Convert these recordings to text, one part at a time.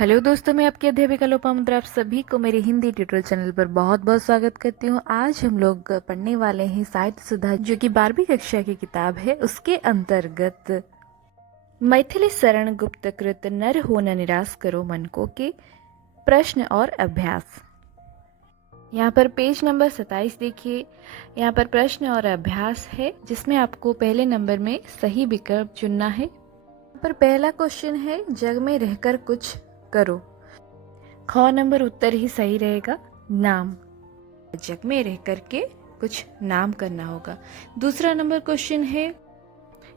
Hello दोस्तों, मैं आपकी अध्यापिका लोपामुद्रा आप सभी को मेरे हिंदी ट्यूटोरियल चैनल पर बहुत बहुत स्वागत करती हूँ। आज हम लोग पढ़ने वाले हैं साहित्य सुधा, जो कि 12वीं कक्षा की किताब है। उसके अंतर्गत मैथिली शरण गुप्त कृत नर हो न निराश करो मन को के प्रश्न और अभ्यास। यहाँ पर पेज नंबर 27 देखिए। यहाँ पर प्रश्न और अभ्यास है, जिसमें आपको पहले नंबर में सही विकल्प चुनना है। यहाँ पर पहला क्वेश्चन है, जग में रहकर कुछ करो। ख नंबर उत्तर ही सही रहेगा, नाम। जग में रह करके कुछ नाम करना होगा। दूसरा नंबर क्वेश्चन है,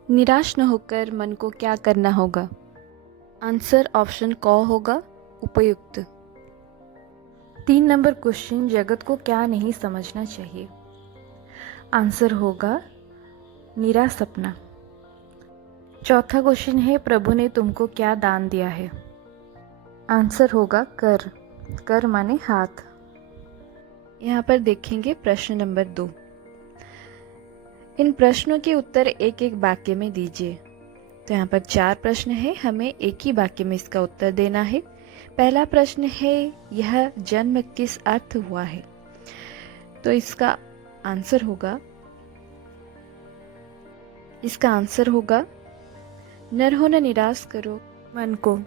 निराश न होकर मन को क्या करना होगा। आंसर ऑप्शन क होगा, उपयुक्त। 3 नंबर क्वेश्चन, जगत को क्या नहीं समझना चाहिए। आंसर होगा निरा सपना। चौथा क्वेश्चन है, प्रभु ने तुमको क्या दान दिया है। आंसर होगा कर। कर माने हाथ। यहाँ पर देखेंगे प्रश्न नंबर 2। इन प्रश्नों के उत्तर एक एक वाक्य में दीजिए। तो यहाँ पर 4 प्रश्न है, हमें एक ही वाक्य में इसका उत्तर देना है। पहला प्रश्न है, यह जन्म किस अर्थ हुआ है। तो इसका आंसर होगा नर हो न निराश करो मन को।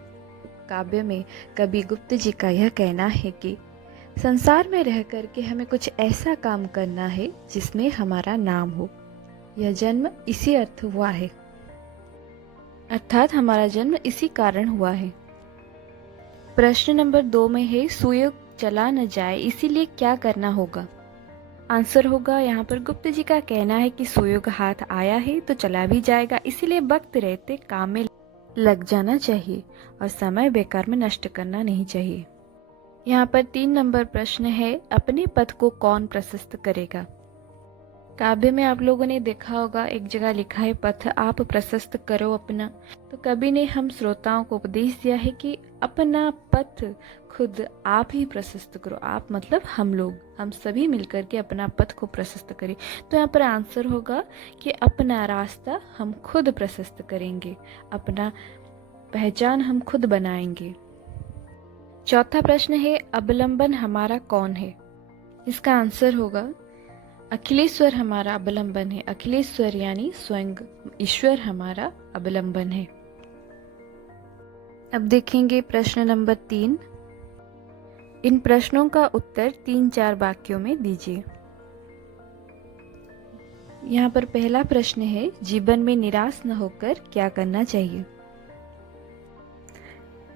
काव्य में कवि गुप्त जी का यह कहना है कि संसार में रह कर के हमें कुछ ऐसा काम करना है जिसमें हमारा नाम हो। यह जन्म इसी अर्थ हुआ है, अर्थात हमारा जन्म इसी कारण हुआ है। प्रश्न नंबर 2 में है, सुयोग चला न जाए इसीलिए क्या करना होगा। आंसर होगा, यहाँ पर गुप्त जी का कहना है कि सुयोग हाथ आया है तो चला भी जाएगा, इसीलिए वक्त रहते काम में लग जाना चाहिए और समय बेकार में नष्ट करना नहीं चाहिए। यहाँ पर 3 नंबर प्रश्न है, अपने पथ को कौन प्रशस्त करेगा। काव्य में आप लोगों ने देखा होगा, एक जगह लिखा है, पथ आप प्रशस्त करो अपना। तो कवि ने हम श्रोताओं को उपदेश दिया है कि अपना पथ खुद आप ही प्रशस्त करो। आप मतलब हम लोग, हम सभी मिलकर के अपना पथ को प्रशस्त करें। तो यहाँ पर आंसर होगा कि अपना रास्ता हम खुद प्रशस्त करेंगे, अपना पहचान हम खुद बनाएंगे। चौथा प्रश्न है, अवलंबन हमारा कौन है। इसका आंसर होगा, अखिलेश्वर हमारा अवलंबन है। अखिलेश्वर यानी स्वयं ईश्वर हमारा अवलंबन है। अब देखेंगे प्रश्न नंबर 3। इन प्रश्नों का उत्तर 3-4 वाक्यों में दीजिए। यहाँ पर पहला प्रश्न है, जीवन में निराश न होकर क्या करना चाहिए।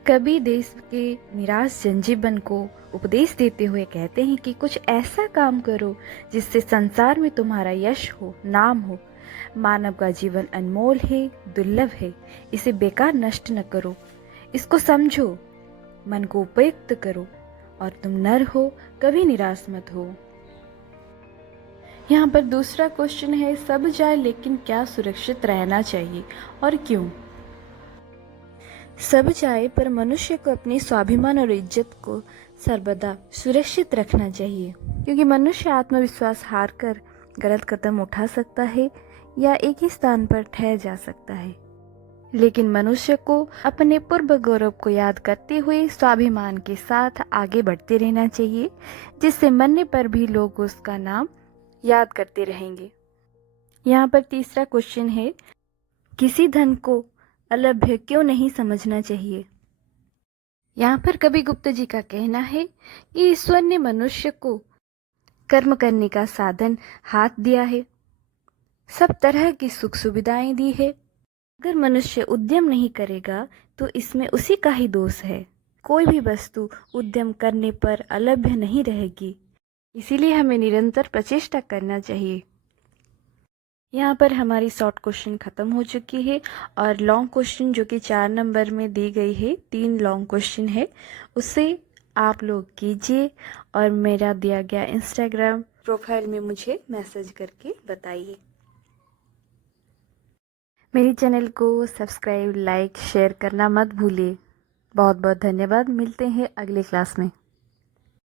कवि देश के निराश जनजीवन को उपदेश देते हुए कहते हैं कि कुछ ऐसा काम करो जिससे संसार में तुम्हारा यश हो, नाम हो। मानव का जीवन अनमोल है, दुर्लभ है, इसे बेकार नष्ट न करो। इसको समझो, मन को उपयुक्त करो और तुम नर हो, कभी निराश मत हो। यहाँ पर दूसरा क्वेश्चन है, सब जाए लेकिन क्या सुरक्षित रहना चाहिए और क्यों। सब जाए पर मनुष्य को अपने स्वाभिमान और इज्जत को सर्वदा सुरक्षित रखना चाहिए, क्योंकि मनुष्य आत्मविश्वास हार कर गलत कदम उठा सकता है या एक ही स्थान पर ठहर जा सकता है। लेकिन मनुष्य को अपने पूर्व गौरव को याद करते हुए स्वाभिमान के साथ आगे बढ़ते रहना चाहिए, जिससे मरने पर भी लोग उसका नाम याद करते रहेंगे। यहाँ पर तीसरा क्वेश्चन है, किसी धन को अलभ्य क्यों नहीं समझना चाहिए। यहाँ पर कवि गुप्त जी का कहना है कि ईश्वर ने मनुष्य को कर्म करने का साधन हाथ दिया है, सब तरह की सुख सुविधाएं दी है। अगर मनुष्य उद्यम नहीं करेगा तो इसमें उसी का ही दोष है। कोई भी वस्तु उद्यम करने पर अलभ्य नहीं रहेगी, इसीलिए हमें निरंतर प्रचेष्टा करना चाहिए। यहाँ पर हमारी शॉर्ट क्वेश्चन खत्म हो चुकी है और लॉन्ग क्वेश्चन जो कि 4 नंबर में दी गई है, 3 लॉन्ग क्वेश्चन है, उसे आप लोग कीजिए और मेरा दिया गया इंस्टाग्राम प्रोफाइल में मुझे मैसेज करके बताइए। मेरी चैनल को सब्सक्राइब, लाइक, शेयर करना मत भूलिए। बहुत बहुत धन्यवाद। मिलते हैं अगली क्लास में।